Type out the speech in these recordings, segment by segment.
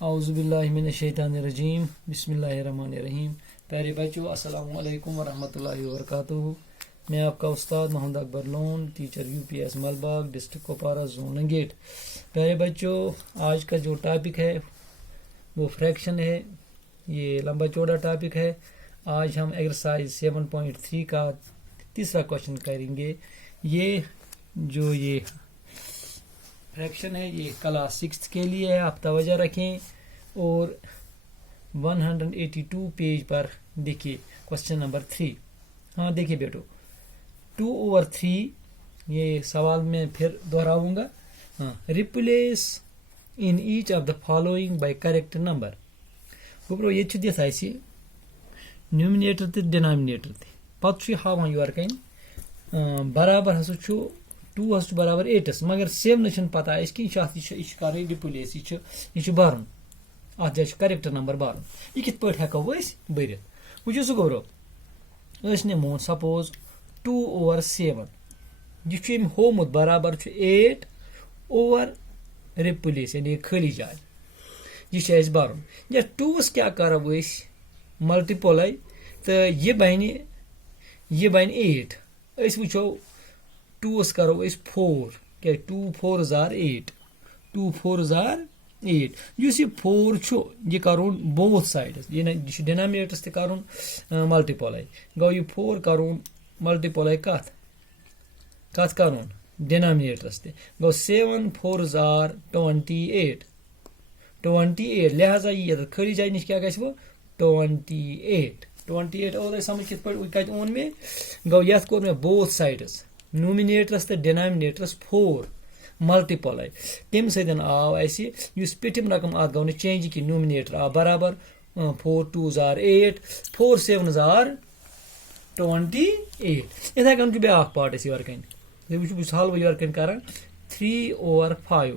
औज़ुबिल्लाहिमिनश्शैतानिर्रजीम बिस्मिल्लाहिर्रहमानिर्रहीम। प्यारे बच्चों, अस्सलामु अलैकुम वरहमतुल्लाहि वबरकातुहू। मैं आपका उस्ताद Mohammad Akbar Lone, teacher UPS Malbagh, district Kupwara, zone गेट। प्यारे बच्चों, आज का जो टॉपिक है वो फ्रैक्शन है। ये लंबा चौड़ा टॉपिक है। आज हम एक्सरसाइज 7.3 का तीसरा क्वेश्चन करेंगे। ये फ्रैक्शन है, ये क्लास 6 के लिए है, आप तवज्जो रखें। और 182 पेज पर देखिए क्वेश्चन नंबर 3। हाँ देखिए बेटो, 2/3, ये सवाल में फिर दोहराऊंगा। हाँ, replace in each of the following by correct number. गोब्रो ये दिस ऐसे न्यूमिनेटर तो डिनोमिनेटर थे पत् हावान योर कन बराबर हसा 2 हस बराबर 8 मगर 7 पता कि रिप्लेस यह भरन अत जाए करेक्ट नंबर भरन। यह कित पे हेको भर वो सह गोब्रो नमो सपोज 2/7 यह होमुत बराबर 8 ओवर रिप्लेस यानी खाली जाए यह भरन। या 2 क्या करो मल्टीप्लाई तो यह बन 8। वो 2 करो 4 क्या 2 4 8 2 4 8 यह 4 यह करुन बोथ साइड्स यह डिनोमिनेटर्स ते करुन मल्टीप्लाई गो यह 4 करुन मल्टीप्लाई कत करुन डिनोमिनेटर्स ते गो 7 4 28 लिहाजा यह खाली जाए निश क्या गो 28 और समझ कित पे ओन मे गो ये कोर मे बोथ साइड्स न्यूमिनेटर्स तो डिनोमिनेटर्स 4 मल्टीप्लाई तम सतन आव पिटिम रकम अत गो चेंज कि न्यूमिनेटर आव बराबर 4 2 8 4 7 28। इथे कन ब्या पार्ट योर कन हल योर कन कर 3/5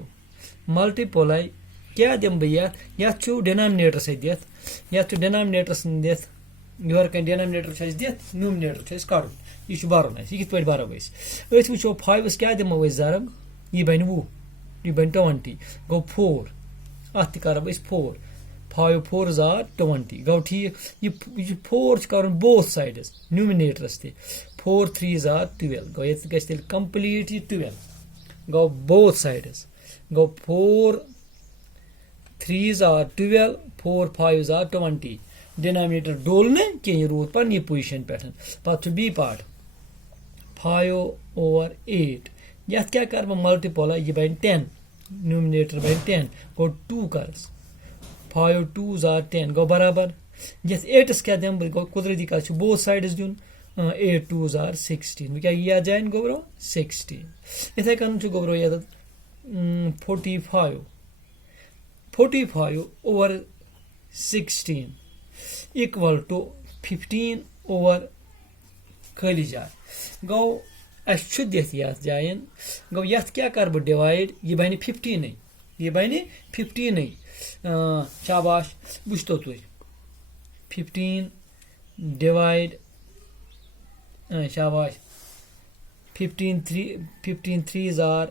मल्टीप्लाई क्या दिम बह डिनोमिनेटर सत डिनोमिनेटर्स दिथ योर कन डिनोमिनेटर दिथ न्यूमिनेटर कड़ यह भरन यह कित पे भरो वो 5 क्या दिमो जरब यह बन 20 यह बन 20 गो 4 अत करो 4 5 4 20 गो ठीक। यह 4 कर बोथ साइड्स न्यूमिनेटर्स ते 4 3 12 गो ये गल कंप्लीट यह 12 गो बोथ साइड्स गो 4 3 12 4 5 20 डिनोमिनेटर डोल न कह रूद पन्नी पोजिशन पे पे बी पार्ट 5/8 यह क्या कर मल्टीप्लाई यह बन 10 न्यूमिनेटर बन 10 गो 2 कर 5 2 10 गो बराबर यथ 8 क्या दिम गो कुदरती कत बोथ साइड्स दिन 8 2 16 क्या यह जान गोब्रो 16। इथे कन गोब्रो ये 45 / 16 इक्वल टू 15 ओवर खाली जाए गो अस दिथ ये जायन गो ये क्या कर बह डिवाइड यह बन 15 शाबाश वो तुम 15 डिवाइड शाबाश 15 3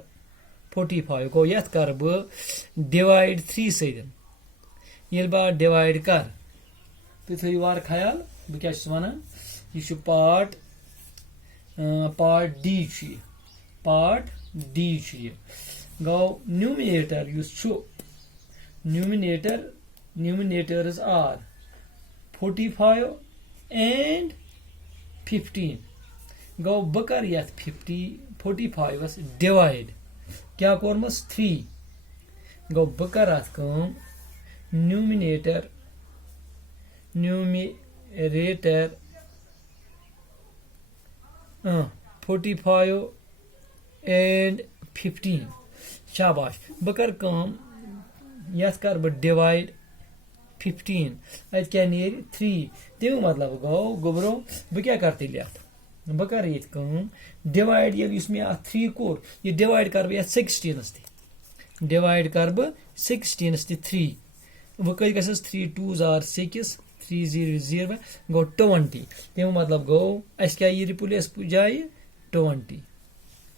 45 गो ये कर बह डिवाइड 3 सत ये बह डिवाइड कर तुम थो वार ख्याल बह क्या वन यह पार्ट डी गो न्यूमिनेटर न्यूमिनेटर्स आर 45 and 15 गो बह कर 45 डिवाइड क्या कोरमस 3 गो बह कर अत न्यूमिनेटर 45 and 15 शाबाश बह कर कर बह डिवाइड 15 अत क्या नीर 3 तमें मतलब गो गोब्रो बह क्या कर तेल बह कर ये डिवाइड ये मे 3 कोर यह डिवाइड कर बह 16 डिवाइड कर बह 16 3 वह कत गस 3 2 6 3 0 0 गो 20 तमें मतलब गो अस क्या रिप्लेस जाए 20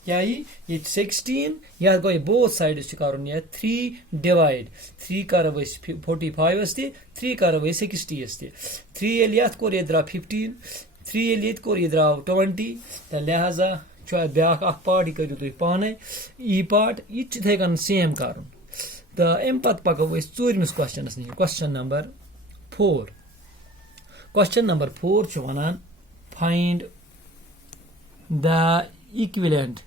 क्या ये 16 या गो बोथ साइड्स करुन ये 3 डिवाइड 3 करो 45 ती 3 करो 60 ती 3 ये कोर ये द्रा 15 3 ये कोर ये द्रा 20 तो लिहाजा ब्या पार्ट यह करू तुम पाने ई पार्ट यह सेम करुन तो अम पत पको चूरमिस क्वेश्चनस नश क्वेश्चन नंबर 4 क्वेश्चन नंबर 4 वनान find the equivalent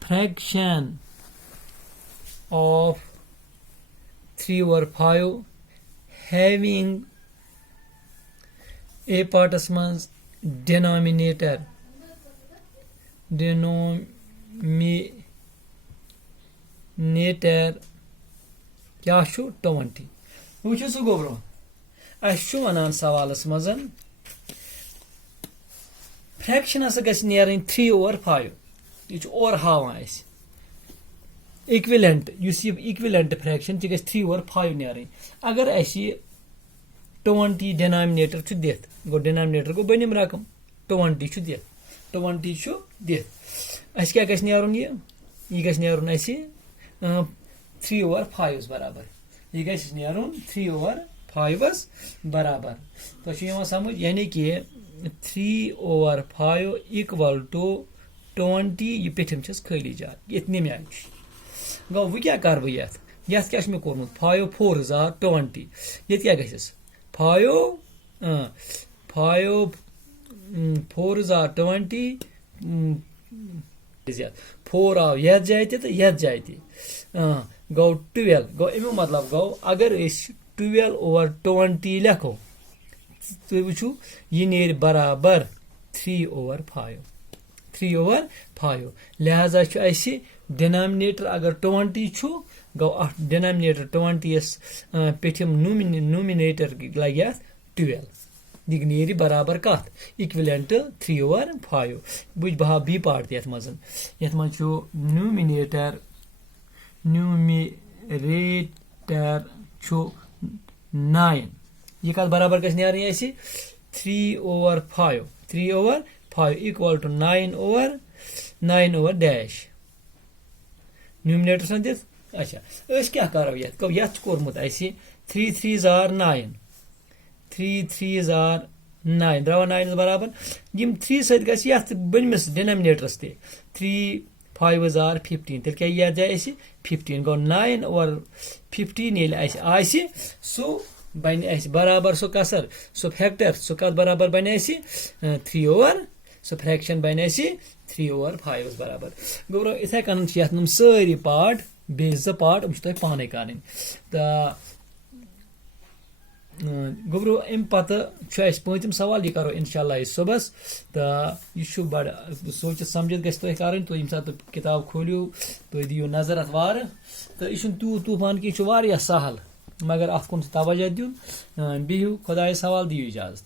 fraction of 3/5 having a parts man's denominator क्या 20 वो सह गो ब्रो वन सवालस मज फ्रैक्शन हसा गस 3/5 यह और हावान इक्विलेंट इक्विलेंट फ्रैक्शन यह गस 3/5 नीर अगर 20 डिनोमिनेटर दिथ गो डिनोमिनेटर गो बनिम रकम 20 दिथ 20 दिथ क्या गस नीरुन यह गस नीरुन 3/5 बराबर यह गस नीरुन 3/5 बराबर तो समझ यानी कि 3/5 इक्वल टू 20 यह पेठम खाली जाए इतने में गो वो क्या कर बह क्या मे कोर्मुत 5 4 20 ये क्या गस 5 4 20 4 आव यथ जाए तो यथ जाए गो 12 गो अमु मतलब गो अगर 12/20 लिखो तुम वो यह नीर बराबर 3/5 3/5 लिहाजा डिनोमिनेटर अगर 20 गो डिनोमिनेटर 20 पेठम नोमिनेटर लगे 12 यह नीर बराबर कत इक्विलेंट 3/5 बुझ बहा बी पार्ट ये मज न्यूमिनेटर 9 यह कत बराबर गस नीर 3/5 इक्वल टू 9/9 डैश न्यूमिनेटर सन दिस अच्छा क्या करो ये कोर्मुत 3 3 9 3 3 9 द्रव 9 बराबर यम 3 सत गस बनमिस डिनोमिनेटरस ते 3 5 15 तेल क्या यह जाए 15 गो 9/15 ये सो बन बराबर सो कसर सो फैक्टर सो कत बराबर बन 3 सो फ्रैक्शन बन 3/5 बराबर गो इथे कन सारी पार्ट बे 2 पार्ट तुम पाने कर गोब्रो अम पत पतम सवाल यह करो इंशाल्लाह सुबह तो यह बड़ सोच समझ गई कर ये सात किताब खोलियो तो दियो नजर अत वार तो यह तूत तूफान कि सहल मगर अत कुन तवज्जो दिन बिहू खुदायस हवाल दियो इजाजत।